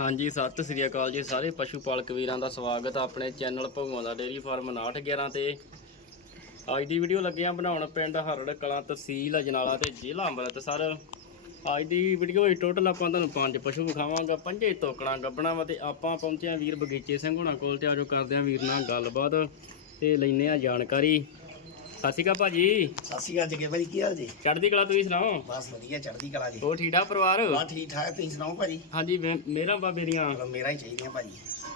ਹਾਂਜੀ, ਸਤਿ ਸ੍ਰੀ ਅਕਾਲ ਜੀ ਸਾਰੇ ਪਸ਼ੂ ਪਾਲਕ ਵੀਰਾਂ ਦਾ ਸਵਾਗਤ ਆ ਆਪਣੇ ਚੈਨਲ ਭਗਵਾਨ ਦਾ ਡੇਰੀ ਫਾਰਮ 911 ਤੇ। ਅੱਜ ਦੀ ਵੀਡੀਓ ਲੱਗਿਆ ਬਣਾਉਣ ਪਿੰਡ ਹਰੜ ਕਲਾਂ ਤਹਿਸੀਲ ਅਜਨਾਲਾ ਤੇ ਜ਼ਿਲ੍ਹਾ ਅੰਮ੍ਰਿਤਸਰ। ਅੱਜ ਦੀ ਵੀਡੀਓ ਵਿੱਚ ਟੋਟਲ ਆਪਾਂ ਤੁਹਾਨੂੰ ਪੰਜ ਪਸ਼ੂ ਵਿਖਾਵਾਂਗਾ, ਪੰਜੇ ਤੋਕੜਾਂ ਗੱਬਣਾ ਵਾ ਤੇ ਆਪਾਂ ਪਹੁੰਚੇ ਆ ਵੀਰ ਬਗੀਚੇ ਸਿੰਘ ਹੋਣਾ ਕੋਲ ਤੇ ਆਜੋ ਕਰਦੇ ਆ ਵੀਰ ਨਾਲ ਗੱਲਬਾਤ ਤੇ ਲੈਨੇ ਆ ਜਾਣਕਾਰੀ। ਸਤਿ ਸ਼੍ਰੀ ਅਕਾਲ ਭਾਜੀ। ਸਤਿ ਸ਼੍ਰੀ ਅਕਾਲ ਜਗੇ ਭਾਜੀ ਕੀ ਹਾਲ ਜੀ? ਚੜ੍ਹਦੀ ਕਲਾ ਤੁਸੀਂ ਸੁਣਾਓ? ਬਸ ਵਧੀਆ ਚੜ੍ਹਦੀ ਕਲਾ ਜੀ। ਹੋਰ ਠੀਕ ਠਾਕ ਪਰਿਵਾਰ? ਹਾਂ ਠੀਕ ਠਾਕ ਤੁਸੀਂ ਸੁਣਾਓ ਭਾਜੀ? ਹਾਂਜੀ ਮੇਰਾ ਬਾਬੇ ਦੀਆਂ ਮੇਰਾ ਹੀ ਚਾਹੀਦੀਆਂ ਭਾਜੀ।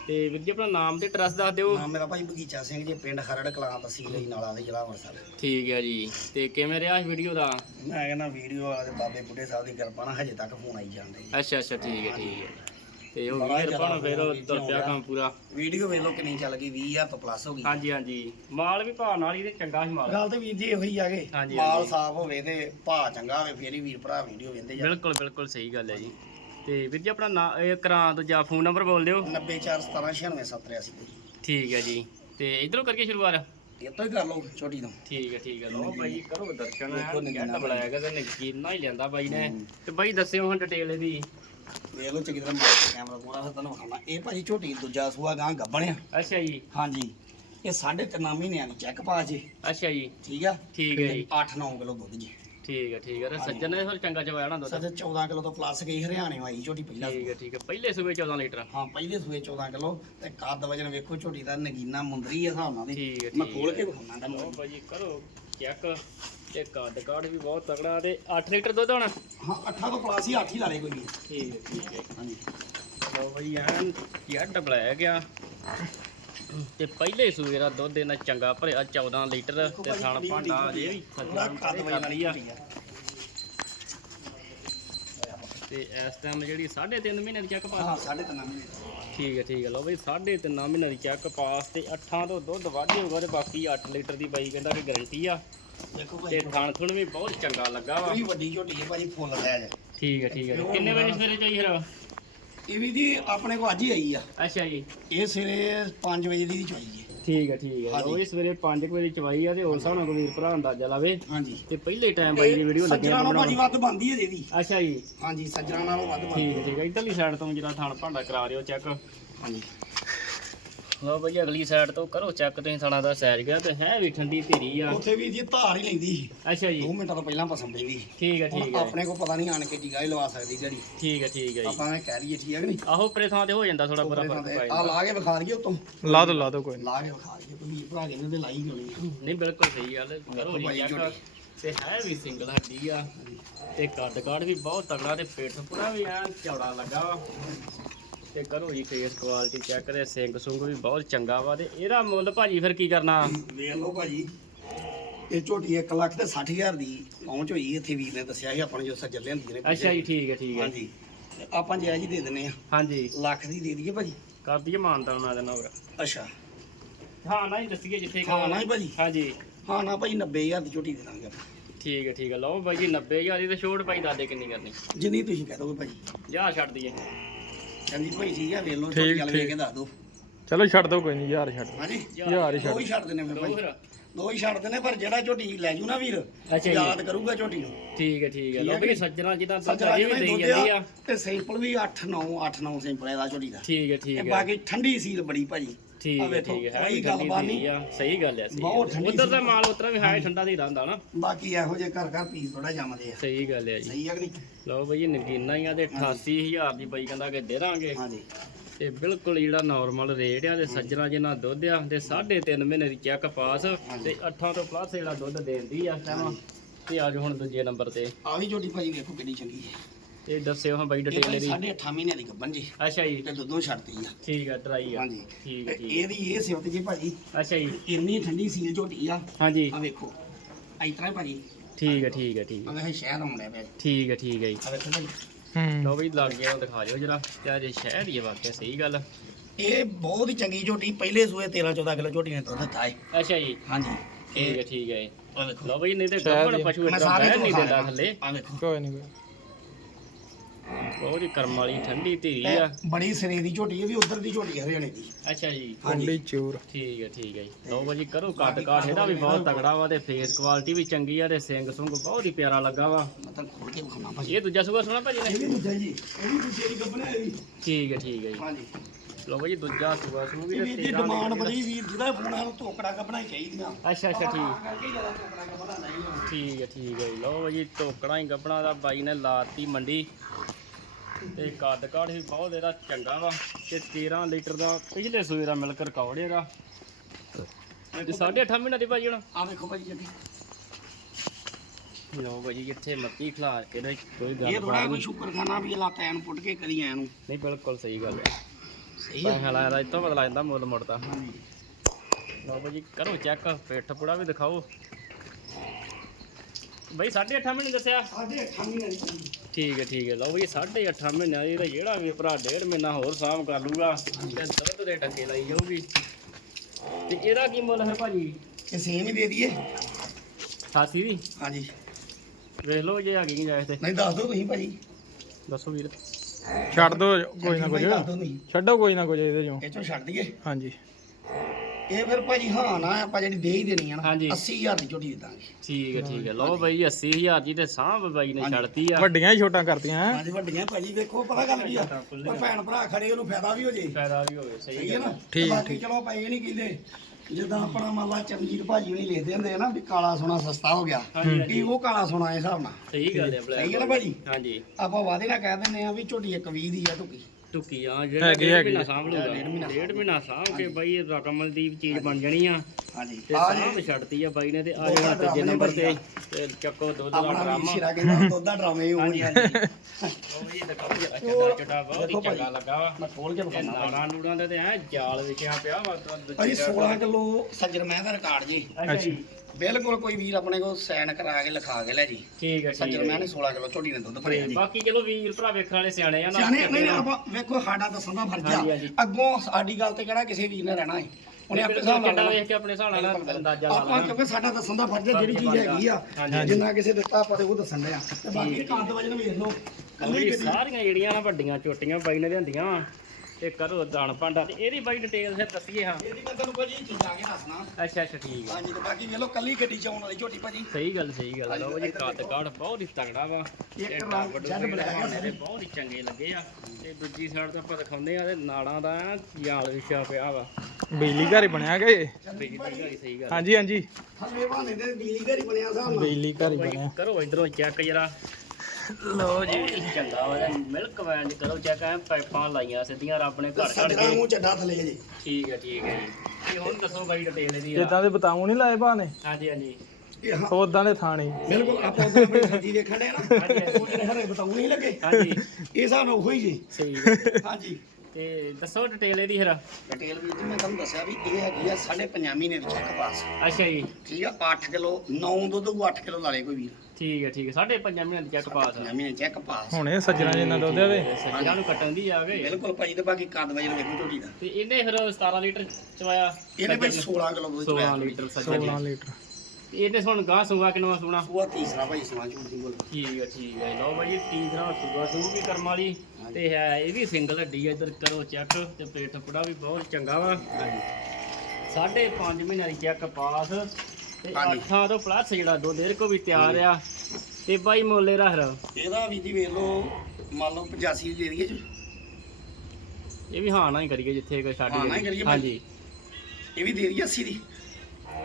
ਤੇ ਵੀਰ ਜੀ ਆਪਣਾ ਨਾਮ ਤੇ ਐਡਰੈਸ ਦੱਸ ਦਿਓ। ਨਾਮ ਮੇਰਾ ਭਾਈ ਬਗੀਚਾ ਸਿੰਘ ਜੀ ਪਿੰਡ ਖਰੜ ਕਲਾਂ ਤਹਿਸੀਲ ਨਾਲਾ ਦੇ ਜ਼ਿਲ੍ਹਾ ਅੰਮ੍ਰਿਤਸਰ। ਠੀਕ ਹੈ ਜੀ। ਤੇ ਕਿਵੇਂ ਰਿਹਾ ਇਸ ਵੀਡੀਓ ਦਾ? ਮੈਂ ਕਹਿੰਦਾ ਵੀਡੀਓ ਵਾਲੇ ਬਾਬੇ ਬੁੱਢੇ ਸਾਹਿਬ ਦੀ ਕਿਰਪਾ ਨਾਲ ਹਜੇ ਤੱਕ ਫੋਨ ਆਈ ਜਾਂਦੇ ਅੱਛਾ ਅੱਛਾ ਠੀਕ ਹੈ ਠੀਕ ਹੈ। ਤੇ ਉਹ ਬੜਾ ਵੀਰ ਜ਼ਿਆਦਾ ਫਿਰ ਉਹ ਤੁਰ ਪਿਆ ਗਿਆ। ਕੰਮ ਪੂਰਾ। ਵੀਡੀਓ ਵੇਖ ਲਓ ਕਿੰਨੀ ਚੱਲ ਗਈ 20000 ਤੋਂ ਪਲੱਸ ਹੋ ਗਈ। ਹਾਂਜੀ ਹਾਂਜੀ। ਮਾਲ ਵੀ ਭਾਅ ਨਾਲ ਹੀ ਤੇ ਚੰਗਾ ਸੀ ਮਾਲ। ਗੱਲ ਤੇ ਵੀਰ ਜੀ ਇਹੋ ਹੀ ਆ ਗਏ ਹਾਂਜੀ, ਮਾਲ ਹਾਂਜੀ। ਸਾਫ਼ ਹੋਵੇ ਤੇ ਭਾਅ ਚੰਗਾ ਹੋਵੇ ਫੇਰ ਹੀ ਵੀਰ ਭਰਾ ਵੀਡੀਓ ਵੇਂਦੇ ਜਾ। ਬਿਲਕੁਲ ਬਿਲਕੁਲ ਸਹੀ ਗੱਲ ਹੈ ਜੀ। ਤੇ ਵੀਰ ਜੀ ਆਪਣਾ ਨਾਂ ਇਹ ਕਰਾਂ ਤੋਂ ਜਾਂ ਫੋਨ ਨੰਬਰ ਬੋਲ ਦਿਓ। 90417969783 ਠੀਕ ਹੈ ਜੀ। ਤੇ ਇਧਰੋਂ ਕਰਕੇ ਸ਼ੁਰੂਆਤ? ਇਹ ਤੋਂ ਹੀ ਕਰ ਲਓ ਛੋਟੀ ਤੋਂ। ਠੀਕ ਹੈ ਠੀਕ ਹੈ। ਲੋ ਬਾਈ ਕਰੋ ਦਰਸ਼ਨ। ਦੇਖੋ ਹੈ ਨਗੀਨਾ ਕਿਹੜਾ ਬੜਾਇਆ ਗਾ ਤੇ ਨਗੀਨਾ ਹੀ ਲੈਂਦਾ ਬਾਈ ਨੇ। ਤੇ ਬਾਈ ਦੱਸਿਓ ਹੁਣ ਡਿਟੇਲ ਇਹਦੀ। ਵੇਖ ਲਓ ਚੰਗੀ ਤਰ੍ਹਾਂ ਮਾਰ ਕੈਮਰਾ ਪੂਰਾ ਫਿਰ ਤੁਹਾਨੂੰ ਵਿਖਾਉਣਾ। ਇਹ ਭਾਜੀ ਝੋਟੀ ਦੂਜਾ ਸੂਆ ਗਾਂ ਗੱਬਣਿਆ ਅੱਛਾ ਜੀ। ਹਾਂਜੀ। ਇਹ ਸਾਢੇ ਤਿੰਨ ਮਹੀਨਿਆਂ ਦੀ ਚੈੱਕ ਪਾ ਜੀ। ਅੱਛਾ ਜੀ। ਠੀਕ ਆ? ਠੀਕ ਹੈ ਜੀ। 8-9 ਕਿਲੋ ਦੁੱਧ ਜੀ। ਠੀਕ ਹੈ ਠੀਕ ਹੈ ਤੇ ਸੱਜਣ ਨੇ ਫਿਰ ਚੰਗਾ ਚਵਾਇਆ ਨਾ ਦੁੱਧ। ਸੱਚ 14 ਕਿਲੋ ਤੋਂ ਪਲੱਸ ਗਈ ਹਰਿਆਣੇ ਆਈ ਝੋਟੀ ਪਹਿਲਾਂ ਠੀਕ ਹੈ ਠੀਕ ਹੈ ਪਹਿਲੇ ਸੂਬੇ 14 ਲੀਟਰ। ਹਾਂ ਪਹਿਲੇ ਸੂਏ 14 ਕਿਲੋ। ਤੇ ਕੱਦ ਵਜਨ ਵੇਖੋ ਝੋਟੀ ਦਾ ਨਗੀਨਾ ਮੁੰਦਰੀ ਆ ਹਿਸਾਬ ਨਾਲ ਦੀ ਠੀਕ ਹੈ ਮੈਂ ਠੀਕ ਖੋਲ ਹੈ। ਕੇ ਵਿਖਾਉਣਾ ਲਓ ਤੁਹਾਨੂੰ ਭਾਜੀ ਕਰੋ ਚੈੱਕ ਤੇ ਕੱਦ ਕਾਠ ਵੀ ਬਹੁਤ ਤਗੜਾ ਤੇ 8 ਲੀਟਰ ਦੁੱਧ ਹੋਣਾ? ਹਾਂ 8 ਤੋਂ ਪਲੱਸ ਹੀ 8 ਹੀ ਲਾ ਲੇ ਕੋਈ ਠੀਕ ਹੈ ਠੀਕ ਹੈ। ਹਾਂਜੀ। ਲਓ ਭਾਈ ਐਨ ਯਾਰ ਡਬਲਾਇਆ ਗਿਆ ਤੇ ਪਹਿਲੇ ਸੂਏ ਦਾ ਦੁੱਧ ਇਹਨਾਂ ਚੰਗਾ ਭਰਿਆ 14 ਲੀਟਰ ਤੇ ਥਣ ਭਾਂਡਾ ਵੱਡੀ ਜੇ ਵੀ ਕੱਦ ਆ। ਤੇ ਇਸ ਟਾਈਮ ਜਿਹੜੀ 3.5 ਮਹੀਨੇ ਦੀ ਚੈੱਕ ਪਾਸ ਹਾਂ ਸਾਢੇ ਤਿੰਨ ਮਹੀਨੇ ਠੀਕ ਹੈ ਠੀਕ ਹੈ। ਲਓ ਬਈ 3.5 ਮਹੀਨੇ ਦੀ ਚੈੱਕ ਪਾਸ ਤੇ 8 ਤੋਂ ਦੁੱਧ ਵੱਧ ਹੋਊਗਾ ਤੇ ਬਾਕੀ 8 ਲੀਟਰ ਦੀ ਬਾਈ ਕਹਿੰਦਾ ਕਿ ਗਾਰੰਟੀ ਆ। ਦੇਖੋ ਤੇ ਥਣ ਥੁਣ ਵੀ ਬਹੁਤ ਚੰਗਾ ਲੱਗਾ ਵਾ। ਪੂਰੀ ਵੱਡੀ ਝੋਟੀ ਹੈ ਭਾਜੀ ਫੁੱਲ ਲੈ ਜਾ ਠੀਕ ਹੈ ਠੀਕ ਹੈ। ਕਿੰਨੇ ਵਜੇ ਸਵੇਰੇ ਚਾਹੀਏ ਫਿਰ? ਇਹ ਵੀ ਜੀ ਆਪਣੇ ਕੋ ਅੱਜ ਹੀ ਆਈ ਆ। ਅੱਛਾ ਜੀ। ਇਹ ਸਵੇਰੇ 5 ਵਜੇ ਦੀ ਚੋਈ ਜੀ ਠੀਕ ਹੈ ਠੀਕ ਹੈ। ਜੀ ਸਵੇਰੇ 5 ਵਜੇ ਚਵਾਈ ਆ ਤੇ ਹੋਰ ਹਿਸਾਬ ਨਾਲ ਭਰਾ ਅੰਦਾਜ਼ਾ ਲਾਵੇ। ਹਾਂਜੀ। ਤੇ ਪਹਿਲੇ ਟਾਈਮ ਬਾਈ ਦੀ ਵੀਡੀਓ ਸੱਜਣਾ ਨਾਲੋਂ ਭਾਜੀ ਵੱਧ ਬੰਦੀ ਹੈ ਇਹਦੀ। ਅੱਛਾ ਜੀ। ਹਾਂਜੀ ਸੱਜਣਾ ਨਾਲੋਂ ਵੱਧ ਬੰਦੀ ਠੀਕ ਹੈ। ਠੀਕ ਹੈ। ਇਧਰਲੀ ਸਾਈਡ ਤੋਂ ਜਿਹੜਾ ਥਣ ਭਾਂਡਾ ਕਰਾ ਰਿਓ ਚੈੱਕ ਹਾਂਜੀ। ਲਓ ਬਈ ਅਗਲੀ ਸਾਈਡ ਤੋਂ ਕਰੋ ਚੈੱਕ ਤੁਸੀਂ ਥਣਾ ਦਾ ਸੈਜ ਗਿਆ ਤੇ ਹੈ ਵੀ ਠੰਡੀ ਧੀਰੀ ਆ। ਉੱਥੇ ਵੀ ਜੀ ਧਾਰ ਹੀ ਲੈਂਦੀ ਸੀ। ਅੱਛਾ ਜੀ। 2 ਮਿੰਟਾਂ ਤੋਂ ਪਹਿਲਾਂ ਪਸੰਦ ਪੈਂਦੀ। ਠੀਕ ਹੈ ਠੀਕ ਹੈ ਆਪਣੇ ਕੋ ਪਤਾ ਨਹੀਂ ਆਣ ਕੇ ਟੀਕਾ ਹੀ ਲਵਾ ਸਕਦੀ ਜਿਹੜੀ। ਠੀਕ ਹੈ ਠੀਕ ਹੈ ਜੀ। ਆਪਾਂ ਕਹਿ ਲਈਏ ਠੀਕ ਹੈ ਕਿ ਨਹੀਂ? ਆਹੋ ਪਰੇ ਥਾਂ ਤੇ ਹੋ ਜਾਂਦਾ ਥੋੜਾ ਬੜਾ ਫ਼ਰਕ ਆ ਲਾ ਕੇ ਵਿਖਾ ਦਈਏ ਉਤੋਂ। ਲਾ ਦੋ ਲਾ ਦੋ ਕੋਈ ਲਾ ਕੇ ਵਿਖਾ ਦਈਏ ਕੋਈ ਭਰਾ ਕਹਿੰਦੇ ਤੇ ਲਾਈ ਕਿਉਂ ਨਹੀਂ ਨਹੀਂ ਬਿਲਕੁਲ ਸਹੀ ਗੱਲ। ਕਰੋ ਜੀ ਚੈੱਕ। ਤੇ ਹੈ ਵੀ ਸਿੰਗਲ ਹੱਡੀ ਆ। ਤੇ ਕੱਦ ਕਾਠ ਵੀ ਬਹੁਤ ਤਗੜਾ ਤੇ ਪੇਟ ਪੂਰਾ ਵੀ ਐ ਚੌੜਾ ਲੱਗਾ। ਵਾ ਤੇ ਕਰੋ ਜੀ ਫੇਸ ਕੁਆਲਿਟੀ ਚੈੱਕ ਤੇ ਸਿੰਗ ਸੁੰਗ ਵੀ ਬਹੁਤ ਚੰਗਾ ਵਾ ਤੇ ਇਹਦਾ ਮੁੱਲ ਭਾਜੀ ਫਿਰ ਕੀ ਕਰਨਾ? ਵੇਖ ਲਓ ਭਾਜੀ ਇਹ ਝੋਟੀ 1 ਲੱਖ ਤੇ 60000 ਦੀ ਪਹੁੰਚ ਹੋਈ ਇੱਥੇ ਵੀਰ ਨੇ ਦੱਸਿਆ ਸੀ ਆਪਾਂ ਨੂੰ ਜੋ ਸੱਜਰ ਲਿਆਂਦੀ ਨੇ ਅੱਛਾ ਜੀ ਠੀਕ ਹੈ ਠੀਕ ਹੈ। ਹਾਂਜੀ ਆਪਾਂ ਜਾਇਜ਼ ਹੀ ਦੇ ਦਿੰਨੇ ਆ ਹਾਂਜੀ। ਲੱਖ ਦੀ ਦੇ ਦਈਏ ਭਾਜੀ। ਕਰ ਦਈਏ ਮਾਨਤਾ ਮੈਂ ਦੇਣਾ ਹੋਰ ਅੱਛਾ। ਹਾਂ ਨਾ ਹੀ ਦੱਸੀਏ ਜਿੱਥੇ ਹਾਂ ਨਾ ਹੀ ਭਾਜੀ। ਹਾਂਜੀ। ਹਾਂ ਨਾ ਭਾਜੀ 90000 ਦੀ ਝੋਟੀ ਦੇ ਦਾਂਗੇ। ਠੀਕ ਹੈ ਠੀਕ ਹੈ। ਲਓ ਬਾਈ ਜੀ 90000 ਦੀ ਤੇ ਛੋਟ ਭਾਈ ਦਾਦੇ ਕਿੰਨੀ ਕਰਨੀ? ਜਿੰਨੀ ਤੁਸੀਂ ਕਹਿ ਦੋਗੇ ਭਾਜੀ। ਜਾ ਛੱਡ ਦਈਏ। ਭਾਈ ਠੀਕ ਵੇਖ ਲਓ ਠੀਕ, ਝੋਟੀ ਵਾਲੇ ਵੇਖ ਕੇ ਠੀਕ। ਦੱਸ ਦਿਓ ਚਲੋ ਛੱਡ ਦੋ ਕੋਈ ਨਹੀਂ ਯਾਰ ਛੱਡ ਦਿਓ। ਹਾਂਜੀ? ਯਾਰ ਹੀ ਦੋ ਛੱਡ ਹੀ ਛੱਡ ਦਿੰਨੇ ਫਿਰ ਭਾਈ ਦੋ ਹੀ ਛੱਡ ਦਿੰਨੇ ਪਰ ਜਿਹੜਾ ਝੋਟੀ ਲੈ ਜੂ ਨਾ ਵੀਰ ਅੱਛਾ ਜੀ। ਯਾਦ ਕਰੂਗਾ ਝੋਟੀ ਨੂੰ। ਠੀਕ ਹੈ ਠੀਕ ਹੈ ਵੀ ਜੀ। ਸੱਜਣਾ ਜਿੱਦਾਂ ਸੱਜਰਾ ਵੀ ਦੇਈ ਜਾਂਦੀ ਆ ਆ। ਤੇ ਸੈਂਪਲ ਵੀ 8 9 8 9 ਸੈਂਪਲ ਇਹਦਾ ਝੋਟੀ ਦਾ। ਠੀਕ ਹੈ ਤੇ ਠੀਕ ਹੈ ਬਾਕੀ ਠੰਡੀ ਸੀਲ ਬੜੀ ਭਾਜੀ। ਠੀਕ ਆ ਹੈ ਵੇਖੋ, ਠੀਕ ਹੈ ਹੈ ਕੋਈ ਵੀ ਗੱਲਬਾਤ ਗੱਲਬਾਤ ਨਹੀਂ। ਨਹੀਂ। ਆ ਸਹੀ ਗੱਲ ਹੈ ਬਹੁਤ ਸਹੀ ਠੰਡੀ ਉਧਰ ਦਾ ਸੀ। ਮਾਲ ਉਤਰਾ ਵੀ ਹੈ। ਠੰਡਾ ਦੀ ਰਹਿੰਦਾ ਨਾ। ਬਾਕੀ ਇਹੋ ਜਿਹੇ ਘਰ ਘਰ ਪੀਸ ਥੋੜਾ ਜੰਮਦੇ ਆ। ਸਹੀ ਗੱਲ ਹੈ ਜੀ। ਸਹੀ ਆ ਕਿ ਨਹੀਂ? ਲਓ ਬਈ ਇਹ ਨਗੀਨਾ ਹੀ ਆ ਤੇ 88000 ਦੀ ਬਾਈ ਕਹਿੰਦਾ ਕਿ ਦੇ ਦਾਂਗੇ। ਹਾਂਜੀ। ਤੇ ਬਿਲਕੁਲ ਜਿਹੜਾ ਨਾਰਮਲ ਰੇਟ ਆ ਤੇ ਸੱਜਣਾ ਜਿੰਨਾ ਦੁੱਧ ਆ ਤੇ 3.5 ਮਹੀਨੇ ਦੀ ਚੈੱਕ ਪਾਸ ਤੇ 8 ਤੋਂ ਪਲੱਸ ਜਿਹੜਾ ਦੁੱਧ ਦੇਂਦੀ ਆ ਟਾਈਮ ਤੇ ਅੱਜ ਹੁਣ ਦੂਜੇ ਨੰਬਰ ਤੇ। ਆ ਵੀ ਭਾਜੀ ਵੇਖੋ ਕਿੰਨੀ ਚੰਗੀ ਹੈ। ਤੇ ਦੱਸਿਓ ਹਾਂ ਬਾਈ ਇਹ ਡਿਟੇਲ ਇਹਦੀ। ਸਾਢੇ 8 ਮਹੀਨਿਆਂ ਦੀ ਗੱਬਨ ਜੀ। ਅੱਛਾ ਜੀ। ਤੇ ਦੁੱਧੋਂ ਛੱਡਤੀ ਆ। ਠੀਕ ਆ ਡਰਾਈ ਆ। ਹਾਂਜੀ। ਠੀਕ ਹੈ ਇਹਦੀ ਇਹ ਸਿਫਤ ਜੀ ਭਾਜੀ ਅੱਛਾ ਜੀ। ਇੰਨੀ ਠੰਡੀ ਸੀਲ ਝੋਟੀ ਆ। ਹਾਂਜੀ। ਆ ਵੇਖੋ। ਇਸ ਤਰ੍ਹਾਂ ਭਾਜੀ ਠੀਕ ਹੈ ਠੀਕ ਹੈ ਠੀਕ ਆ। ਹੈ ਵੇਖ ਸ਼ਹਿਦ ਆਉਂਦਾ ਪਿਆ। ਠੀਕ ਹੈ ਠੀਕ ਹੈ ਜੀ। ਆ ਵੇਖੋ ਭਾਜੀ ਹੂੰ। ਲਓ ਬਈ ਲੱਗ ਗਿਆ ਦਿਖਾ ਦਿਓ ਜਰਾ। ਤੇ ਜੇ ਸ਼ਹਿਰ ਹੀ ਆ ਵਾਕਿਆ ਸਹੀ ਗੱਲ ਆ। ਇਹ ਬਹੁਤ ਹੀ ਚੰਗੀ ਝੋਟੀ ਪਹਿਲੇ ਸੂਏ 13 14 ਕਿਲੋ ਝੋਟੀ ਨੇ ਦੁੱਧ ਦਿੱਤਾ ਹੈ ਅੱਛਾ ਜੀ। ਹਾਂਜੀ। ਠੀਕ ਹੈ ਠੀਕ ਹੈ ਆ ਵੇਖੋ। ਲਓ ਬਈ ਨਹੀਂ ਤੇ ਸ਼ਹਿਰ ਗੱਬੜ ਦੀ। ਪਸ਼ੂ ਇਦਾਂ ਨਹੀਂ ਦਿੰਦਾ। ਥੱਲੇ। ਆ ਵੇਖੋ। ਕੋਈ ਨਹੀਂ ਕੋਈ ਬਹੁਤ ਹੀ ਕਰਮ ਵਾਲੀ ਠੰਡੀ ਧੀਰੀ ਆ। ਇਹ ਬੜੀ ਸਿਰੇ ਦੀ ਝੋਟੀ ਹੈ ਵੀ ਉਧਰ ਦੀ ਝੋਟੀ ਹੈ ਹਰਿਆਣੇ ਦੀ। ਅੱਛਾ ਜੀ। ਕੁੰਡੀ ਚੂਰ। ਠੀਕ ਹੈ ਠੀਕ ਹੈ ਜੀ। ਲਓ ਭਾਜੀ ਕਰੋ ਕੱਟ ਕਾਠ ਇਹਦਾ ਵੀ ਬਹੁਤ ਤਗੜਾ ਵਾ ਤੇ ਫੇਸ ਕੁਆਲਿਟੀ ਵੀ ਚੰਗੀ ਆ ਤੇ ਸਿੰਗ ਸੁੰਗ ਬਹੁਤ ਹੀ ਪਿਆਰਾ ਲੱਗਾ ਵਾ। ਮੈਂ ਤਾਂ ਖੋਲ ਕੇ ਵਿਖਾਉਣਾ ਭਾਜੀ। ਇਹ ਦੂਜਾ ਸੂਆ ਸੁਣਾ ਭਾਜੀ ਨੇ? ਇਹ ਵੀ ਦੂਜਾ ਜੀ ਇਹ ਵੀ ਦੂਜੇ ਦੀ ਗੱਬਣਾ ਹੈ ਵੀ ਠੀਕ ਹੈ ਠੀਕ ਹੈ ਜੀ। ਹਾਂਜੀ। ਲਓ ਭਾਜੀ ਦੂਜਾ ਸੂਆ ਸੂ ਵੀ ਇਹ ਤੇ ਵੀ ਜੀ 13 ਡਿਮਾਂਡ ਲੀਟਰ ਬੜੀ ਵੀਰ ਜਿਹਦਾ ਫੋਨ ਹੈ ਨੂੰ ਟੋਕੜਾ ਗੱਬਣਾ ਹੀ ਚਾਹੀਦੀਆਂ। ਅੱਛਾ ਅੱਛਾ ਠੀਕ। ਕਰਕੇ ਜ਼ਿਆਦਾ ਟੋਕੜਾ ਗੱਬਣਾ ਨਹੀਂ ਹੋਣਾ ਠੀਕ ਹੈ ਠੀਕ ਹੈ ਜੀ। ਲਓ ਭਾਜੀ ਟੋਕੜਾ ਹੀ ਗੱਪਣਾ ਦਾ ਬਾਈ ਨੇ ਲਾਤੀ ਮੰਡੀ। ਤੇ ਕੱਦ ਕਾਠ ਵੀ ਬਹੁਤ ਇਹਦਾ ਚੰਗਾ ਵਾ ਤੇ 13 ਲੀਟਰ ਦਾ ਪਿਛਲੇ ਸੂਏ ਦਾ ਮਿਲਕ ਰਿਕਾਰਡ ਹੈਗਾ। ਤੇ 8.5 ਮਹੀਨਾ ਦੀ ਭਾਜੀ ਹੁਣ। ਆ ਵੇਖੋ ਭਾਜੀ ਜੱਗੀ ਲਓ ਭਾਜੀ ਇੱਥੇ ਮੱਤੀ ਖਿਲਾਰ ਕੇ ਨਾ ਕੋਈ ਇਹ ਗੱਲ ਥੋੜਾ ਕੋਈ ਸ਼ੁਕਰਖਾਨਾ ਵੀ ਲਾ ਟੈਨ ਪੁੱਟ ਕੇ ਕਰੀ ਆਇਆ ਨੂੰ ਨਹੀਂ ਬਿਲਕੁਲ ਸਹੀ ਗੱਲ ਹੈ ਸਹੀ ਪੈਸਾ ਲਾਇਆ ਦਾ ਇਤੋਂ ਬਦਲਾ ਜਾਂਦਾ ਮੁੱਲ ਮੁੜਦਾ ਹਾਂਜੀ। ਲਓ ਭਾਜੀ ਕਰੋ ਚੈੱਕ ਪਿੱਠ ਪੁੜਾ ਵੀ ਦਿਖਾਓ। ਬਈ 8.5 ਮਹੀਨੇ ਦੱਸਿਆ? ਸਾਡੇ 8 ਮਹੀਨੇ ਦੀ। ਠੀਕ ਹੈ ਠੀਕ ਹੈ। ਲਓ ਬਈ 8.5 ਮਹੀਨਿਆਂ ਦੀ ਤਾਂ ਜਿਹੜਾ ਵੀ ਭਰਾ ਡੇਢ ਮਹੀਨਾ ਹੋਰ ਸਾਮ ਕਰ ਲੂਗਾ ਤੇ ਦੁੱਧ ਦੇ ਟੱਕੇ ਲਾਈ ਜਾਊਗੀ। ਤੇ ਇਹਦਾ ਕੀ ਮੁੱਲ ਹੈ ਭਾਜੀ? ਇਹ ਸੇਮ ਹੀ ਦੇ ਦਈਏ। 88 ਦੀ ਹਾਂਜੀ। ਵੇਖ ਲਓ ਜੇ ਆ ਗਈ ਜਾਇਜ਼ ਤੇ। ਨਹੀਂ ਦੱਸ ਦਿਓ ਤੁਸੀਂ ਭਾਜੀ। ਦੱਸੋ ਵੀਰ। ਛੱਡ ਦੋ ਕੋਈ ਨਾ ਕੁਝ। ਦਿਓ ਤੁਸੀਂ। ਛੱਡੋ ਕੋਈ ਨਾ ਕੁਝ ਇਹਦੇ ਚੋਂ। ਇਹ ਚੋਂ ਛੱਡ ਦਈਏ। ਹਾਂਜੀ। ਇਹ ਫਿਰ ਭਾਜੀ ਹਾਂ ਨਾ ਆਪਾਂ ਜਿਹੜੀ ਦੇ ਹੀ ਦੇਣੀ ਆ ਨਾ ਹਾਂਜੀ। 80000 ਦੀ ਝੋਟੀ ਦੇ ਦਾਂਗੇ। ਠੀਕ ਹੈ ਠੀਕ ਹੈ। ਲਓ ਬਈ 80000 ਦੀ ਤੇ ਸਾਂਭ ਬਾਈ ਨੇ ਛੱਡਤੀ ਆ। ਵੱਡੀਆਂ ਹੀ ਛੋਟਾਂ ਕਰਤੀਆਂ ਹੈਂ। ਹਾਂਜੀ ਵੱਡੀਆਂ ਭਾਜੀ ਵੇਖੋ ਪਤਾ ਗੱਲ ਕੀ ਆ? ਪਰ ਭੈਣ ਭਰਾ ਖੜੇ ਉਹਨੂੰ ਫਾਇਦਾ ਵੀ ਹੋ ਜੇ। ਫਾਇਦਾ ਵੀ ਹੋਵੇ ਸਹੀ ਸਹੀ ਹੈ ਨਾ? ਠੀਕ, ਤੇ ਬਾਕੀ ਚਲੋ ਆਪਾਂ ਇਹ ਨਹੀਂ ਕਹਿੰਦੇ ਜਿੱਦਾਂ ਆਪਣਾ ਮੰਨ ਲਾ ਚਰਨਜੀਤ ਭਾਜੀ ਹੁਣੀ ਲਿਖਦੇ ਹੁੰਦੇ ਆ ਨਾ ਵੀ ਕਾਲਾ ਸੋਨਾ ਸਸਤਾ ਹੋ ਗਿਆ। ਕੀ ਉਹ ਕਾਲਾ ਸੋਨਾ ਇਸ ਹਿਸਾਬ ਨਾਲ। ਸਹੀ ਗੱਲ ਹੈ ਸਹੀ ਹੈ ਨਾ ਭਾਜੀ? ਹਾਂਜੀ। ਆਪਾਂ ਵਾਦੇ ਨਾਲ ਕਹਿ ਦਿੰਦੇ ਆ ਵੀ ਝੋਟੀ ਇੱਕ 20 ਦੀ ਆ ਢੁੱਕੀ। ਟੁੱਕੀ ਆ ਜਿਹੜਾ ਹੈਗੀ, ਡੇਢ ਹੈਗੀ। ਮਹੀਨਾ ਸਾਂਭ ਲੂਗਾ ਡੇਢ ਮਹੀਨਾ ਸਾਂਭ ਕੇ ਬਾਈ ਇਹ ਦੀ ਚੀਜ਼ ਬਣ ਜਾਣੀ ਆ। ਹਾਂਜੀ। ਤੇ ਸਾਂਭ ਛੱਡਤੀ ਆ ਬਾਈ ਨੇ ਤੇ ਆ ਜਿਹੜਾ ਤੀਜੇ ਨੰਬਰ ਹੀ ਤੇ ਤੇ ਚੱਕੋ ਦੁੱਧ ਦਾ ਆਪਣਾ ਵੀ ਡਰਾਮਾ। ਸ਼ਿਰਾ ਕਹਿੰਦਾ ਦੁੱਧ ਦਾ ਡਰਾਮੇ ਉਹ ਹਾਂਜੀ ਹੀ ਹਾਂਜੀ। ਉਹ ਵੀ ਦਿਖਾਓ ਜੀ ਅੱਛਾ ਚਟਾ ਬਹੁਤ ਹੀ। ਚੰਗਾ ਲੱਗਾ ਵਾ। ਮੈਂ ਖੋਲ ਕੇ ਤੇ ਵਿਖਾਉਣਾ। ਨਾੜਾਂ ਨੂੜਾਂ ਦੇ ਤੇ ਐ ਜਾਲ ਵਿਛਿਆ ਪਿਆ ਵਾ ਤਾਂ ਦੂਜੀ ਭਾਜੀ side 16 ਕਿਲੋ ਸੱਜਰ ਮੈਂ ਦਾ ਰਿਕਾਰਡ ਜੀ। ਅੱਛਾ ਜੀ। ਬਿਲਕੁਲ ਕੋਈ ਵੀਰ ਆਪਣੇ ਕੋਲ ਸਾਈਨ ਕਰਾ ਕੇ ਲਿਖਾ ਕੇ ਲੈ ਜੀ। ਠੀਕ ਹੈ ਠੀਕ ਸੱਜਰ ਮੈਂ ਹੈ ਨੇ 16 ਕਿਲੋ ਝੋਟੀ ਨੇ ਦੁੱਧ ਭਰਿਆ ਜੀ। ਬਾਕੀ ਚਲੋ ਵੀਰ ਭਰਾ ਵੇਖਣ ਵਾਲੇ ਸਿਆਣੇ ਆ ਨਾ। ਸਿਆਣੇ ਨਹੀਂ ਆਪਾਂ ਵੇਖੋ ਸਾਡਾ ਦੱਸਣ ਦਾ ਫਰਜ਼ ਹਾਂਜੀ, ਆ। ਅੱਗੋਂ ਸਾਡੀ ਗੱਲ ਤੇ ਕਿਹੜਾ ਕਿਸੇ ਵੀਰ ਨੇ ਰਹਿਣਾ ਹੈ ਉਹਨੇ ਆਪਣੇ ਹਿਸਾਬ ਨਾਲ ਕਿੱਡਾ। ਵੇਖ ਕੇ ਆਪਣੇ ਹਿਸਾਬ ਨਾਲ ਅੰਦਾਜ਼ਾ ਲਾ ਆਪਾਂ ਲੈਣਾ। ਕਿਉਂਕਿ ਸਾਡਾ ਦੱਸਣ ਦਾ ਫਰਜ਼ ਹੈ ਜਿਹੜੀ ਚੀਜ਼ ਹੈਗੀ ਆ। ਹਾਂਜੀ। ਜਿੰਨਾ ਕਿਸੇ ਦਿੱਤਾ ਆਪਾਂ ਤੇ ਉਹ ਦੱਸਣ ਦੇ ਆ ਤੇ ਬਾਕੀ ਕੰਦ ਵਜਨ ਵੇਖ ਲਓ। ਕੱਲੀ ਇਹ ਗੱਡੀ ਸਾਰੀਆਂ ਜਿਹੜੀਆਂ ਨਾ ਵੱਡੀਆਂ ਚੋਟੀਆਂ ਬਾਈ ਨੇ ਲਿਆਂਦੀਆਂ। ਵਾਂ, ਤੇ ਕਰੋ ਦਾਣ ਭਾਂਡਾ। ਤੇ ਇਹਦੀ ਬਾਈ ਡਿਟੇਲ ਫਿਰ ਦੱਸੀਏ ਹਾਂ। ਇਹਦੀ ਮੈਂ ਤੁਹਾਨੂੰ ਭਾਜੀ ਚੀਜ਼ਾਂ ਕੇ ਦੱਸਣਾ ਅੱਛਾ ਅੱਛਾ ਠੀਕ ਆ। ਹਾਂਜੀ ਤੇ ਬਾਕੀ ਵੇਖ ਲਓ ਕੱਲੀ ਗੱਡੀ ਚ ਆਉਣ ਵਾਲੀ ਝੋਟੀ ਭਾਜੀ। ਸਹੀ ਗੱਲ ਸਹੀ ਗੱਲ ਲਓ ਜੀ ਕੱਦ ਕਾੜ ਬਹੁਤ ਹੀ ਤਗੜਾ ਵਾ। ਇੱਕ ਤੇ ਰੰਗ ਡੁੱਬ ਬਲੈਕ ਨੇ ਬਹੁਤ ਹੀ ਚੰਗੇ ਲੱਗੇ ਆ। ਤੇ ਦੂਜੀ ਸਾਈਡ ਤੇ ਆਪਾਂ ਦਿਖਾਉਂਦੇ ਆ ਤੇ ਨਾੜਾਂ ਦਾ ਜਾਲ ਵਿਛਿਆ ਪਿਆ ਵਾ। ਬਿਜਲੀ ਘਰ ਹੀ ਬਣਿਆ ਗਏ ਬਿਜਲੀ ਦੀ ਗੱਲ ਸਹੀ ਗੱਲ ਹਾਂਜੀ ਹਾਂਜੀ ਥੱਲੇ ਬਹਾਨੇ ਦੇ ਬਿਜਲੀ ਘਰ ਹੀ ਬਣਿਆ ਨਾਲ। ਬਿਜਲੀ ਘਰ ਹੀ ਬਣਿਆ। ਕਰੋ ਇਧਰੋਂ ਚੈੱਕ ਜਰਾ। ਲਓ ਜੀ। ਚੰਗਾ ਵਾ ਮਿਲਕ ਵੈਨ ਕਰੋ ਚੈੱਕ ਐ ਪਾਈਪਾਂ ਲਾਈਆਂ ਸਿੱਧੀਆਂ ਰੱਬ ਨੇ ਘੜ ਘੜ ਸੱਜਣਾ ਕੇ। ਮੂੰਹ ਚੱਡਾ ਥੱਲੇ ਜੀ। ਠੀਕ ਹੈ ਠੀਕ ਹੈ ਜੀ। ਤੇ ਹੁਣ ਦੱਸੋ ਬਾਈ ਡਿਟੇਲ ਇਹਦੀ ਆ। ਜਿੱਦਾਂ ਦੇ ਬਤਾਉ ਨਹੀਂ ਲਾਏ ਬਾਨੇ ਹਾਂਜੀ ਹਾਂਜੀ। ਇਹ ਹਾਂ। ਉਦਾਂ ਦੇ ਥਾਣੇ। ਬਿਲਕੁਲ ਆਪਾਂ ਉਧਰ ਆਪਣੀ ਸਬਜ਼ੀ ਵੇਖਣ ਦੇ ਨਾ। ਹਾਂਜੀ, ਉਹ ਜਿਹੜੇ ਹਰੇ ਬਤਾਉ ਨਹੀਂ ਲੱਗੇ। ਹਾਂਜੀ। ਇਹ ਨਾਲ ਉਹੀ ਜੀ। ਸਹੀ ਹੈ। ਹਾਂਜੀ। ਤੇ ਦੱਸੋ ਡਿਟੇਲ ਇਹਦੀ ਫਿਰ। ਡਿਟੇਲ ਵੀ ਜੀ ਮੈਂ ਤੁਹਾਨੂੰ ਦੱਸਿਆ ਵੀ ਇਹ ਹੈਗੀ ਆ ਸਾਢੇ ਪੰਜਾਂ ਮਹੀਨੇ ਦੀ ਚੈੱਕ ਪਾਸ ਅੱਛਾ ਜੀ। ਠੀਕ ਆ 8 ਕਿਲੋ 9 ਦੁੱਧ ਨੂੰ 8 ਕਿਲੋ ਲਾ ਲੇ ਕੋਈ ਵੀਰ। ਠੀਕ ਹੈ ਠੀਕ ਹੈ ਸਾਢੇ ਪੰਜਾਂ ਮਹੀਨੇ ਦੀ ਚੈੱਕ ਪਾਸ ਆ। ਪੰਜਾਂ ਮਹੀਨੇ ਚੈੱਕ ਪਾਸ ਹੁਣੇ ਸੱਜਣਾ ਜਿੰਨਾ ਦੁੱਧ ਆ ਤੇ ਸੱਜਣਾ ਨੂੰ ਕੱਟਣ ਦੀ ਆ ਗਏ ਬਿਲਕੁਲ ਭਾਜੀ ਤੇ ਬਾਕੀ ਕੱਦ ਵਜਨ ਵੇਖੋ ਝੋਟੀ ਦਾ। ਤੇ ਇਹਨੇ ਫਿਰ 17 ਲੀਟਰ ਚਵਾਇਆ ਇਹਨੇ ਭਾਈ 16 ਕਿਲੋ ਦੁੱਧ 16 ਚੋਇਆ ਲੀਟਰ ਸੱਜਣਾ 16 ਜੀ ਲੀਟਰ ਤੇ ਹੁਣ ਗਾਂ ਸੂਆ ਕਿਨਵਾ ਸੂਣਾ ਉਹ ਤੀਸਰਾ ਭਾਈ ਸਮਾਂ ਝੋਟੀ ਬੋਲ ਠੀਕ ਹੈ ਠੀਕ ਹੈ ਲਓ ਬਾਈ ਤੀਸਰਾ ਸੂਆ ਸੂ ਵੀ ਕਰਮ ਵਾਲੀ। ਤੇ ਹੈ ਇਹ ਵੀ ਸਿੰਗਲ ਹੱਡੀ ਹੈ ਇੱਧਰ ਕਰੋ ਚੈੱਕ ਤੇ ਪੇਟ ਫੁੜਾ ਵੀ ਬਹੁਤ ਚੰਗਾ ਵਾ। ਸਾਢੇ 5 ਮਹੀਨਿਆਂ ਦੀ ਚੈੱਕ ਪਾਸ। ਤੇ। ਅੱਠਾਂ ਤੋਂ ਪਲੱਸ ਜਿਹੜਾ ਦੁੱਧ ਇਹਦੇ ਕੋ ਵੀ ਤਿਆਰ ਆ। ਤੇ ਬਾਈ ਮੋਲੇ ਰਹ ਇਹਦਾ ਵੀ ਜੀ ਵੇਖ ਲਓ ਮੰਨ ਲਓ 85 ਦੇ ਏਰੀਏ ਚ ਇਹ ਵੀ ਹਾਂ ਨਾ ਹੀ ਕਰੀਏ ਜਿੱਥੇ ਕੋਈ ਛੱਡ ਹਾਂ ਨਾ ਹੀ ਕਰੀਏ ਭਾਈ। ਹਾਂਜੀ। ਇਹ ਵੀ ਦੇ ਰਹੀ 80 ਦੀ।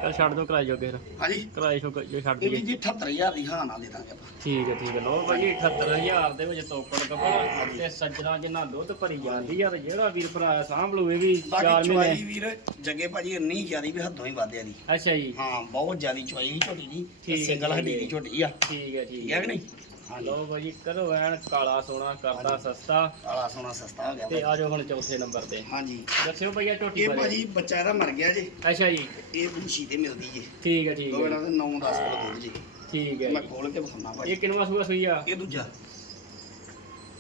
ਚਲ ਛੱਡ ਦੋ ਕਿਰਾਏ ਜੋਗੇ ਫਿਰ। ਹਾਂਜੀ। ਕਿਰਾਏ ਜੋ ਜੋ ਛੱਡ ਇਹ ਵੀ ਦਈਏ। ਜੀ 78000 ਦੀ ਹਾਂ ਨਾਲ ਦੇ ਦਾਂਗੇ ਆਪਾਂ। ਠੀਕ ਹੈ ਠੀਕ ਹੈ। ਲੋ ਭਾਈ 78000 ਦੇ ਵਿੱਚ ਤੋਕੜ ਕਪੜਾ ਤੇ ਸੱਜਣਾ ਜਿੰਨਾ ਦੁੱਧ ਭਰੀ ਜਾਂਦੀ ਆ ਤੇ ਜਿਹੜਾ ਵੀਰ ਭਰਾ ਸਾਂਭ ਲੂ ਇਹ ਵੀ 4 ਬਾਕੀ ਮਹੀਨੇ। ਵੀਰ ਜੱਗੇ ਭਾਜੀ ਇੰਨੀ ਜ਼ਿਆਦੀ ਵੀ ਹੱਦੋਂ ਹੀ ਵਾਧਿਆ ਦੀ। ਅੱਛਾ ਜੀ। ਹਾਂ ਬਹੁਤ ਜ਼ਿਆਦੀ ਚੁਆਈ ਦੀ ਝੋਟੀ ਦੀ ਠੀਕ ਹੈ, ਸਿੰਗਲ ਹੱਡੀ ਠੀਕ ਦੀ ਹੈ। ਝੋਟੀ ਆ। ਠੀਕ ਹੈ ਠੀਕ ਠੀਕ ਹੈ ਹੈ। ਕਿ ਨਹੀਂ? ਲੋ ਭਾਈ ਕਰੋ ਐਨ ਕਾਲਾ ਸੋਨਾ ਕਰਦਾ ਸਸਤਾ। ਕਾਲਾ ਸੋਨਾ ਸਸਤਾ ਹੋ ਗਿਆ ਤੇ। ਆਜੋ ਹੁਣ ਚੌਥੇ ਨੰਬਰ ਤੇ। ਹਾਂਜੀ। ਦੱਸਿਓ ਭਈਆ ਝੋਟੀ ਇਹ ਬਾਰੇ। ਭਾਜੀ ਬੱਚਾ ਇਹਦਾ ਮਰ ਗਿਆ ਜੀ। ਅੱਛਾ ਜੀ। ਇਹ ਬੁਸ਼ੀ ਤੇ ਮਿਲਦੀ ਜੀ। ਠੀਕ ਹੈ ਠੀਕ ਦੋ ਹੈ। ਇਹਨਾਂ ਦੇ 9-10 ਕਿਲੋ ਦੁੱਧ ਜੀ। ਠੀਕ ਹੈ ਮੈਂ ਜੀ। ਖੋਲ ਕੇ ਵਿਖਾਉਣਾ ਭਾਜੀ। ਇਹ ਕਿੰਨਵਾ ਸੂਆ ਸੂਈ ਆ? ਇਹ ਦੂਜਾ।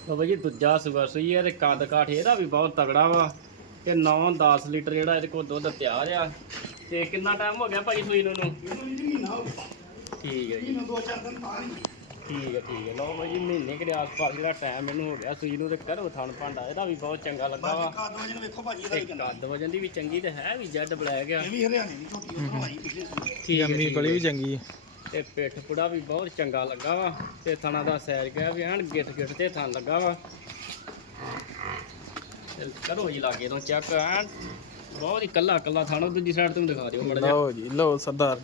ਲੋ ਭਾਈ ਦੂਜਾ ਸੂਆ ਸੂਈ ਆ ਤੇ ਕੱਦ ਕਾਠ ਇਹਦਾ ਵੀ ਬਹੁਤ ਤਗੜਾ ਵਾ। ਤੇ 9-10 ਲੀਟਰ ਜਿਹੜਾ ਇਹਦੇ ਕੋਲ ਦੁੱਧ ਤਿਆਰ ਆ। ਤੇ ਕਿੰਨਾ ਟਾਈਮ ਹੋ ਗਿਆ ਭਾਈ ਸੂਈ ਨੂੰ ਨੂੰ ਇਹਨੂੰ ਵੀ ਮਹੀਨਾ ਹੋ ਗਿਆ। ਠੀਕ ਹੈ ਜੀ। ਮਹੀਨਾ ਦੋ ਚਾਰ ਦਿਨ ਤਾਂ ਨਹੀਂ ਠੀਕ ਹੈ ਠੀਕ ਹੈ ਲਓ ਬਾਈ ਜੀ ਮਹੀਨੇ ਕੁ ਦੇ ਆਸ-ਪਾਸ ਜਿਹੜਾ ਟਾਈਮ ਮੈਨੂੰ ਹੋ ਗਿਆ ਸੂਈ ਨੂੰ ਤੇ ਕਰੋ ਥਣ ਭਾਂਡਾ। ਇਹਦਾ ਵੀ ਬਹੁਤ ਚੰਗਾ ਲੱਗਾ ਵਾ। ਬਾਕੀ ਕਾਦ ਵਜਨ ਵੇਖੋ ਭਾਜੀ ਇਹਦਾ ਤੇ ਵੀ ਕਿੰਨਾ ਕੱਦ ਵਜਨ ਦੀ ਵੀ ਚੰਗੀ ਤੇ ਹੈ ਵੀ ਜੈਡ ਬਲੈਕ ਆ। ਇਹ ਵੀ ਹਰਿਆਣੇ ਦੀ ਝੋਟੀ ਉਧਰੋਂ ਆਈ ਪਿਛਲੇ ਸੂਏ ਠੀਕ ਹੈ ਜੰਮੀ ਠੀਕ। ਵੀ ਚੰਗੀ ਹੈ ਤੇ ਪਿੱਠ ਪੁੜਾ ਵੀ ਬਹੁਤ ਚੰਗਾ ਲੱਗਾ ਵਾ ਤੇ ਥਣਾ ਦਾ ਸੈਰ ਗਿਆ ਵੀ ਐਨ ਗਿੱਟ ਗਿੱਟ ਤੇ ਥਣ ਲੱਗਾ ਵਾ। ਤੇ ਕਰੋ ਜੀ ਲਾਗੇ ਤੋਂ ਚੈੱਕ ਐਨ। ਬਹੁਤ ਹੀ ਕੱਲਾ ਕੱਲਾ ਥਾਣਾ ਦੂਜੀ ਸਾਈਡ ਤੋਂ ਵੀ ਦਿਖਾ ਦਿਓ ਮੜਾ ਲਓ ਜੀ ਲਓ ਸਰਦਾਰ।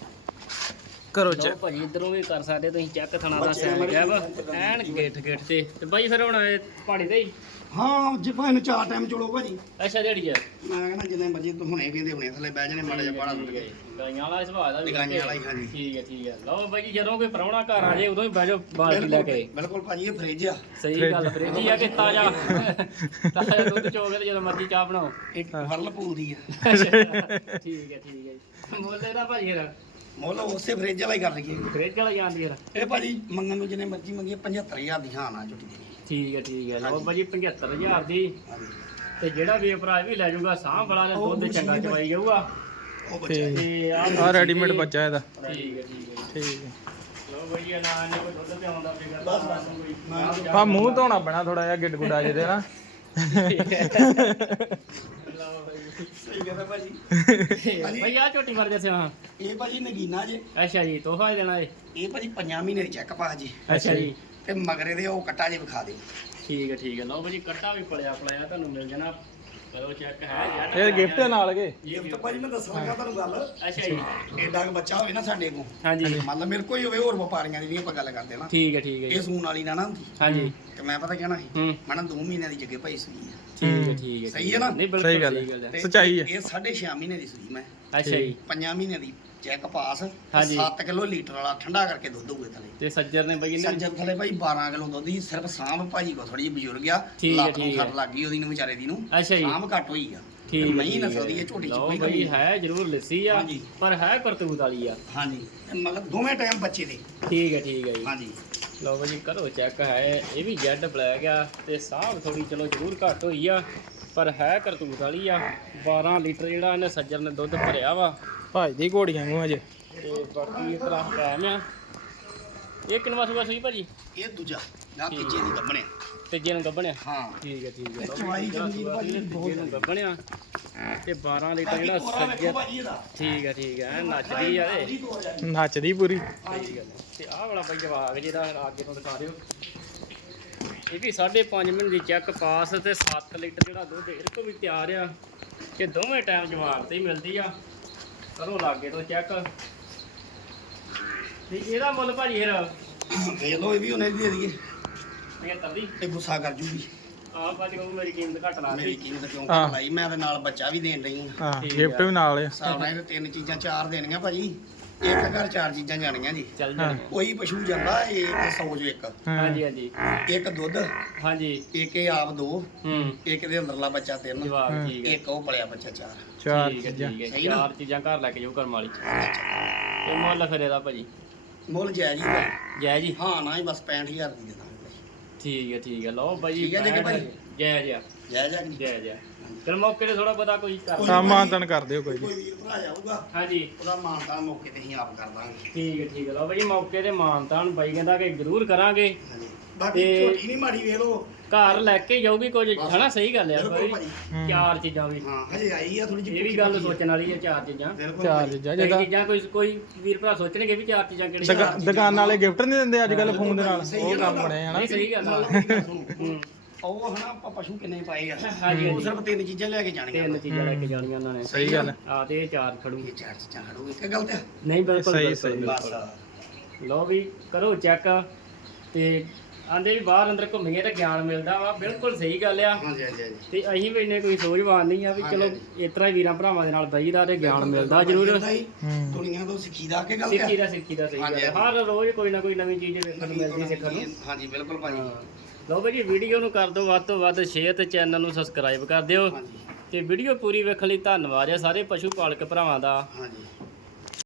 ਕਰੋ ਚੈੱਕ ਭਾਜੀ ਇਧਰੋਂ ਵੀ ਕਰ ਸਕਦੇ ਤੁਸੀਂ ਚੈੱਕ ਥਣਾ ਦਾ ਸੈਰ ਗਿਆ ਵਾ ਐਨ ਗਿੱਟ ਗਿੱਟ ਤੇ। ਤੇ ਬਾਈ ਫਿਰ ਹੁਣ ਇਹ ਪਹਾੜੀ ਤੇ ਹੀ? ਹਾਂ ਜੇ ਭਾਵੇਂ ਨੂੰ ਚਾਰ ਟਾਈਮ ਚਲੋ ਭਾਜੀ। ਅੱਛਾ ਦਿਹਾੜੀ ਆ। ਮੈਂ ਕਹਿੰਦਾ ਜਿੰਨੇ ਮਰਜ਼ੀ ਤੂੰ ਹੁਣੇ ਵੇਂਦੇ ਹੁਣੇ ਥੱਲੇ ਬਹਿ ਜਾਣੇ ਮਾੜਾ ਜਿਹਾ ਬਾੜਾ ਹੈ ਜੀ। ਗਾਈਆਂ ਵਾਲਾ ਸੁਭਾਅ ਦਾ ਵੀ ਗਾਈਆਂ ਵਾਲਾ ਹੀ, ਹਾਂਜੀ। ਠੀਕ ਹੈ ਠੀਕ ਹੈ। ਲਓ ਬਾਈ ਜੀ ਜਦੋਂ ਕੋਈ ਪ੍ਰਾਹੁਣਾ ਘਰ ਆ ਜਾਏ ਉਦੋਂ ਹੀ ਬਹਿ ਜਾਓ ਬਾਲਟੀ ਲੈ ਕੇ। ਬਿਲਕੁਲ ਭਾਜੀ ਇਹ ਫ੍ਰਿਜ ਆ। ਸਹੀ ਗੱਲ ਫਰੇਜੀ ਆ ਕਿ ਤਾਜ਼ਾ। ਤਾਜ਼ਾ ਦੁੱਧ ਚੋਗੇ ਤੇ ਜਦੋਂ ਮਰਜ਼ੀ ਚਾਹ ਬਣਾਓ। ਇੱਕ ਵਰਲਪੂਲ ਦੀ ਆ। ਠੀਕ ਹੈ ਠੀਕ ਹੈ ਜੀ। ਮੁੱਲੇ ਦਾ ਭਾਜੀ ਇਹਦਾ ਮੁੱਲ ਉਸੇ ਫ੍ਰਿਜ ਵਾਲਾ ਹੀ ਕਰ ਲਈਏ। ਫ੍ਰਿਜ ਵਾਲਾ ਜਾਂਦੀ ਇਹਦਾ ਇਹ ਭਾਜੀ ਮੰਗਣ ਨੂੰ ਜਿੰਨੇ ਮਰਜ਼ੀ ਮੰਗੀਏ 75000 ਦੀ ਹਾਂ ਨਾ ਦੀ ਠੀਕ ਹੈ ਠੀਕ ਹੈ। ਲਓ ਭਾਜੀ 75000 ਦੀ। ਤੇ ਜਿਹੜਾ ਵੀ ਭਰਾ ਇਹ ਵੀ ਲੈ ਜਾਊਗਾ ਸਾਹ ਬੜਾ ਤੇ ਦੁੱਧ ਚੰਗਾ ਚਵਾਈ ਜਾਊਗਾ। ਉਹ ਬੱਚਾ ਤੇ ਆ ਰੈਡੀਮੇਡ ਬੱਚਾ ਇਹਦਾ। ਠੀਕ ਹੈ ਠੀਕ ਹੈ। ਠੀਕ ਹੈ। ਲਓ ਭਾਜੀ ਇਹ ਨਾ ਨੇ ਕੋਈ ਦੁੱਧ ਪਿਆਉਣ ਦਾ ਫਿਕਰ ਬਸ, ਬਸ। ਕੋਈ। ਆ ਮੂੰਹ ਧੋਣਾ ਪੈਣਾ ਥੋੜਾ ਜਿਹਾ ਗਿੱਟ ਗੁੱਡਾ ਜਿਹਦੇ ਨਾ। ਸਹੀ ਗੱਲ ਹੈ ਭਾਜੀ। ਭਾਈ ਆ ਝੋਟੀ ਮਰ ਜਸੇ ਹਾਂ। ਇਹ ਭਾਜੀ ਨਗੀਨਾ ਜੇ। ਅੱਛਾ ਜੀ ਤੋਹਫਾ ਹੀ ਦੇਣਾ ਏ। ਇਹ ਭਾਜੀ ਪੰਜਾਂ ਮਹੀਨੇ ਦੀ ਚੈੱਕ ਪਾ ਜੀ। ਅੱਛਾ ਜੀ। ਤੇ ਮਗਰੇ ਦੇ ਉਹ ਕੱਟਾ ਜੇ ਵਿਖਾ ਦੇ। ਠੀਕ ਹੈ ਠੀਕ ਹੈ। ਲਓ ਭਾਜੀ ਕੱਟਾ ਵੀ ਪਲਿਆ ਪਲਿਆ ਤੁਹਾਨੂੰ ਮਿਲ ਜਾਣਾ। ਕਰੋ ਚੈੱਕ ਹੈ ਯਾਰ। ਇਹ ਗਿਫਟ ਨਾਲ ਕੇ। ਗਿਫਟ ਭਾਜੀ ਮੈਂ ਦੱਸਣ ਲੱਗਾ ਤੁਹਾਨੂੰ ਗੱਲ। ਅੱਛਾ ਜੀ। ਏਡਾ ਕੁ ਬੱਚਾ ਹੋਵੇ ਨਾ ਸਾਡੇ ਕੋਲ ਹਾਂਜੀ। ਮੰਨ ਲਾ ਮੇਰੇ ਕੋਈ ਹੋਵੇ ਹੋਰ ਵਪਾਰੀਆਂ ਦੀ ਵੀ ਆਪਾਂ ਗੱਲ ਕਰਦੇ ਨਾ। ਠੀਕ ਹੈ ਠੀਕ ਹੈ ਇਹ ਜੀ ਸੂਣ ਵਾਲੀ ਨਾ ਨਾ ਹੁੰਦੀ। ਹਾਂਜੀ। ਤੇ ਮੈਂ ਪਤਾ ਕਹਿਣਾ ਸੀ ਹੂੰ। ਮੈਂ ਨਾ 2 ਮਹੀਨਿਆਂ ਦੀ ਜੱਗੇ ਭਾਈ ਸੂਈ ਆ। ਠੀਕ ਹੈ ਠੀਕ ਹੈ ਸਹੀ ਹੈ ਨਾ? ਨਹੀਂ ਬਿਲਕੁਲ ਸਹੀ ਗੱਲ ਸਹੀ ਗੱਲ ਹੈ ਤੇ ਸੱਚਾਈ ਹੈ। ਇਹ 6.5 ਮਹੀਨੇ ਦੀ ਸੂਈ ਮੈਂ। ਅੱਛਾ ਜੀ। 5 ਮਹੀਨੇ ਦੀ। ਚੈੱਕ ਪਾਸ ਹਾਂਜੀ। 7 ਕਿਲੋ ਲੀਟਰ ਵਾਲਾ ਠੰਡਾ ਕਰਕੇ ਦੁੱਧ ਹੋਵੇ ਥਲੇ। ਤੇ ਸੱਜਰ ਨੇ ਬਈ ਨੇ ਸੱਜਣ ਥਲੇ ਭਾਈ 12 ਕਿਲੋ ਦੁੱਧ ਹੀ ਸਿਰਫ ਸਾਂਭ ਭਾਜੀ ਕੋ ਥੋੜੀ ਜਿਹੀ ਬਜ਼ੁਰਗ ਆ ਠੀਕ ਹੈ, ਨੂੰ ਠੀਕ ਹੈ। ਸੱਟ ਲੱਗ ਗਈ ਉਹਦੀ ਨੂੰ ਵਿਚਾਰੇ ਦੀ ਨੂੰ। ਅੱਛਾ ਜੀ। ਸਾਂਭ ਘੱਟ ਹੋਈ ਆ। ਠੀਕ ਹੈ, ਨਹੀਂ ਠੀਕ ਹੈ। ਨਸਲ ਦੀ ਇਹ ਝੋਟੀ ਚ ਲਓ ਕੋਈ ਬਈ ਕਮੀ ਹੈ ਜ਼ਰੂਰ ਲੱਸੀ ਆ ਹਾਂਜੀ। ਪਰ ਹੈ ਕਰਤੂਤ ਵਾਲੀ ਆ। ਹਾਂਜੀ ਮਤਲਬ ਦੋਵੇਂ ਟਾਈਮ ਬੱਚੇ ਦੇ। ਠੀਕ ਹੈ ਠੀਕ ਹੈ ਜੀ। ਹਾਂਜੀ। ਲਓ ਭਾਜੀ ਕਰੋ ਚੈੱਕ ਹੈ ਇਹ ਵੀ ਜੈਡ ਬਲੈਕ ਆ ਤੇ ਸਾਹ ਥੋੜੀ ਚਲੋ ਜ਼ਰੂਰ ਘੱਟ ਹੋਈ ਆ ਪਰ ਹੈ ਕਰਤੂਤ ਵਾਲੀ ਆ। 12 ਲੀਟਰ ਜਿਹੜਾ ਇਹਨੇ ਸੱਜਰ ਨੇ ਦੁੱਧ ਭਰਿਆ ਵਾ ਭਾਈ ਦੀ ਘੋੜੀਆਂ ਨੂੰ ਅਜੇ ਤੇ ਬਾਕੀ ਇਸ ਤਰ੍ਹਾਂ ਟਾਈਮ ਆ। ਇਹ ਕਿੰਨਵਾ ਸੂਆ ਸੂਈ ਭਾਜੀ? ਇਹ ਦੂਜਾ ਨਾ ਤੀਜੇ ਦੀ ਗੱਬਣੇ ਤੀਜੇ ਨੂੰ ਗੱਭਣਿਆ? ਹਾਂ। ਠੀਕ ਹੈ ਠੀਕ ਹੈ ਇਹ ਚਵਾਈ ਚੰਗੀ ਭਾਜੀ। ਤੀਜੇ ਨੂੰ ਗੱਭਣਿਆ। ਤੇ 12 ਲੀਟਰ ਜਿਹੜਾ ਤੋਰਾ ਵੇਖੋ ਸੱਜਰ ਭਾਜੀ ਇਹਦਾ। ਠੀਕ ਹੈ ਠੀਕ ਹੈ ਐਨ ਨੱਚਦੀ ਆ ਇਹ। ਨੱਚਦੀ ਪੂਰੀ। ਸਹੀ ਗੱਲ। ਤੇ ਆਹ ਵਾਲਾ ਬਾਈ ਜਵਾਗ ਜਿਹਦਾ ਅੱਗੇ ਤੋਂ ਦਿਖਾ ਦਿਓ। ਇਹ ਵੀ 5.5 ਮਿੰਟ ਦੀ ਚੈੱਕ ਪਾਸ ਤੇ 7 ਲੀਟਰ ਜਿਹੜਾ ਦੁੱਧ ਇਹ ਕੋ ਵੀ ਤਿਆਰ ਆ। ਕਿ ਦੋਵੇਂ ਟਾਈਮ ਜਵਾਗ ਤੇ ਹੀ ਮਿਲਦੀ ਆ। ਕਰੋ ਲਾਗੇ ਤੋਂ ਚੈੱਕ ਤੇ ਇਹਦਾ ਮੁੱਲ ਭਾਜੀ ਫਿਰ? ਵੇਖ ਲਓ ਇਹ ਵੀ ਉਹਨੇ ਦੇ ਦਈਏ। 75 ਦੀ ਇਹ ਗੁੱਸਾ ਕਰ ਜੂਗੀ। ਆਪ ਅੱਜ ਕਹੂੰ ਮੇਰੀ ਕੀਮਤ ਘੱਟ ਲਾ ਮੇਰੀ ਦੇ। ਕੀਮਤ ਕਿਉਂ ਹਾਂ। ਘਟਾਈ ਮੈਂ ਤੇ ਨਾਲ ਬੱਚਾ ਵੀ ਦੇਣ ਰਹੀ ਹਾਂ ਹਾਂ ਠੀਕ ਗਿਫਟ ਆ। ਵੀ ਨਾਲ ਆ। ਹਿਸਾਬ ਨਾਲ ਤਿੰਨ ਚੀਜ਼ਾਂ ਚਾਰ ਦੇਣੀਆਂ ਭਾਜੀ। ਇੱਕ ਘਰ ਚਾਰ ਚੀਜ਼ਾਂ ਜਾਣੀਆਂ ਜੀ। ਚੱਲ ਹਾਂ। ਜਾਣੀ ਕੋਈ ਪਸ਼ੂ ਜਾਂਦਾ ਇਹ ਤੇ ਸੌ ਜੋ ਇੱਕ। ਹਾਂ। ਹਾਂਜੀ। ਹਾਂਜੀ ਇੱਕ ਦੁੱਧ ਹਾਂਜੀ। ਇੱਕ ਇਹ ਆਪ ਦੋ ਹੂੰ। ਇੱਕ ਦੇ ਅੰਦਰਲਾ ਬੱਚਾ ਤਿੰਨ ਜਵਾਬ ਹਾਂ। ਠੀਕ ਹੈ। ਇੱਕ ਉਹ ਪਲਿਆ ਬੱਚਾ ਚਾਰ। ਚਾਰ ਠੀਕ ਹੈ ਚੀਜ਼ਾਂ। ਠੀਕ ਹੈ। ਸਹੀ ਨਾ? ਚਾਰ ਚੀਜ਼ਾਂ ਘਰ ਲੈ ਕੇ ਜਾਓ ਕਰਮ ਵਾਲੀ। ਤੇ ਮੁੱਲ ਫਿਰ ਇਹਦਾ ਭਾਜੀ? ਮੁੱਲ ਜਾਇਜ਼ ਹੀ ਭਾਈ। ਜੈ ਜੀ ਹਾਂ ਨਾ ਹੀ ਬਸ 65000 ਦੀ ਦੇ ਦਾਂਗੇ। ਠੀਕ ਹੈ ਠੀਕ ਹੈ। ਲਓ ਭਾਈ ਠੀਕ ਹੈ ਜੀ ਕਿ ਭਾਈ? ਜੈ ਜੈ ਜਾਇਜ਼ ਆ ਕਿ ਨਹੀਂ? ਜੈ ਜੈ ਫਿਰ ਮੌਕੇ ਤੇ ਥੋੜਾ ਪਤਾ ਕੋਈ ਕਰ ਹਾਂ ਮਾਨਤਨ ਕਰ ਦਿਓ ਕੋਈ ਕੋਈ ਵੀਰ ਭਰਾ ਜਾਊਗਾ। ਹਾਂਜੀ। ਉਹਦਾ ਮਾਨਤਾ ਮੌਕੇ ਤੇ ਅਸੀਂ ਆਪ ਕਰ ਦਾਂਗੇ। ਠੀਕ ਹੈ ਠੀਕ ਹੈ। ਲਓ ਭਾਈ ਮੌਕੇ ਤੇ ਮਾਨਤਾਨ ਬਾਈ ਕਹਿੰਦਾ ਕਿ ਜ਼ਰੂਰ ਕਰਾਂਗੇ। ਹਾਂਜੀ। ਬਾਕੀ ਤੇ- ਝੋਟੀ ਨਹੀਂ ਮਾੜੀ ਵੇਖ ਲਓ। ਘਰ ਲੈ ਕੇ ਜਾਊਗੀ ਕੁਝ। ਹਨਾ ਸਹੀ ਗੱਲ ਹੈ। ਬਿਲਕੁਲ ਭਾਈ ਹੂੰ। ਚਾਰ ਚੀਜ਼ਾਂ ਵੀ। ਹਾਂ ਹਜੇ ਆਈ ਆ ਥੋੜੀ ਜਿਹੀ ਇਹ ਵੀ ਗੱਲ ਸੋਚਣ ਵਾਲੀ ਹੈ ਚਾਰ ਚੀਜ਼ਾਂ। ਬਿਲਕੁਲ ਚਾਰ ਭਾਈ। ਚੀਜ਼ਾਂ ਕਈ ਜਿਹਦਾ ਚੀਜ਼ਾਂ ਕੋਈ ਕੋਈ ਵੀਰ ਭਰਾ ਸੋਚਣਗੇ ਵੀ ਚਾਰ ਚੀਜ਼ਾਂ ਕਿਹੜੀਆਂ। ਦੁਕਾ- ਦੁਕਾਨ ਵਾਲੇ ਗਿਫਟ ਨਹੀਂ ਦਿੰਦੇ ਅੱਜ ਕੱਲ ਫੋਨ ਦੇ ਨਾਲ। ਸਹੀ ਉਹ ਹੈ ਨਾ ਕੰਮ ਬਣੇ ਹਨਾ ਨਹੀਂ ਸਹੀ ਗੱਲ ਆ। ਮੇਰੀ ਗੱਲ ਸੁਣੋ। ਹੂੰ। ਉਹ ਹਨਾ ਆਪਾਂ ਪਸ਼ੂ ਕਿੰਨੇ ਪਾਏ ਆ। ਹਾਂਜੀ, ਉਹ ਹਾਂਜੀ। ਸਿਰਫ ਤਿੰਨ ਚੀਜ਼ਾਂ ਲੈ ਕੇ ਜਾਣੀਆਂ ਤਿੰਨ ਚੀਜ਼ਾਂ ਲੈ ਕੇ ਜਾਣੀਆਂ ਉਹਨਾਂ ਨੇ। ਸਹੀ ਗੱਲ ਹੈ। ਆ ਤੇ ਇਹ ਚਾਰ ਖੜੂਗੀ ਇਹ ਚਾਰ ਚੀਜ਼ਾਂ ਖੜੋ ਇੱਕ ਗੱਲ ਤੇ। ਨਹੀਂ ਬਿਲਕੁਲ ਸਹੀ, ਬਿਲਕੁਲ, ਸਹੀ। ਬਸ। ਬਿਲਕੁਲ। ਲਓ ਵੀ ਕਰੋ ਚੈੱਕ। ਤੇ ਆਂਦੇ ਵੀ ਬਾਹਰ ਅੰਦਰ ਘੁੰਮੀਏ ਤੇ ਗਿਆਨ ਮਿਲਦਾ ਵਾ। ਬਿਲਕੁਲ ਸਹੀ ਗੱਲ ਆ। ਹਾਂਜੀ ਹਾਂਜੀ ਹਾਂਜੀ। ਤੇ ਅਸੀਂ ਵੀ ਇੰਨੇ ਕੋਈ ਸੋਝਵਾਨ ਨਹੀਂ ਆ ਵੀ ਚਲੋ ਇਸ ਤਰ੍ਹਾਂ ਹੀ ਵੀਰਾਂ ਭਰਾਵਾਂ ਦੇ ਨਾਲ ਬਈਦਾ ਤੇ ਗਿਆਨ ਮਿਲਦਾ ਜ਼ਰੂਰ। ਏਦਾਂ ਹੀ। ਹੂੰ। ਦੁਨੀਆ ਤੋਂ ਸਿੱਖੀ ਦਾ ਕੇ ਗੱਲ ਸਿੱਖੀ ਦਾ ਸਿੱਖੀ ਦਾ ਸਹੀ ਗੱਲ ਹਾਂਜੀ, ਆ। ਹਰ ਰੋਜ਼ ਕੋਈ ਨਾ ਕੋਈ ਨਵੀਂ ਚੀਜ਼ ਵੇਖਣ ਨੂੰ ਮਿਲਦੀ ਸਿੱਖਣ ਨੂੰ। ਹਾਂਜੀ ਬਿਲਕੁਲ ਭਾਜੀ। ਹਾਂ। ਲਓ ਬਈ ਜੀ ਵੀਡੀਓ ਨੂੰ ਕਰ ਦਿਓ ਵੱਧ ਤੋਂ ਵੱਧ ਸ਼ੇਅਰ ਤੇ ਚੈਨਲ ਨੂੰ ਸਬਸਕ੍ਰਾਈਬ ਕਰ ਦਿਓ ਹਾਂਜੀ। ਤੇ ਵੀਡੀਓ ਪੂਰੀ ਵੇਖਣ ਲਈ ਧੰਨਵਾਦ ਆ ਸਾਰੇ ਪਸ਼ੂ ਪਾਲਕ ਭਰਾਵਾਂ ਦਾ। ਹਾਂਜੀ।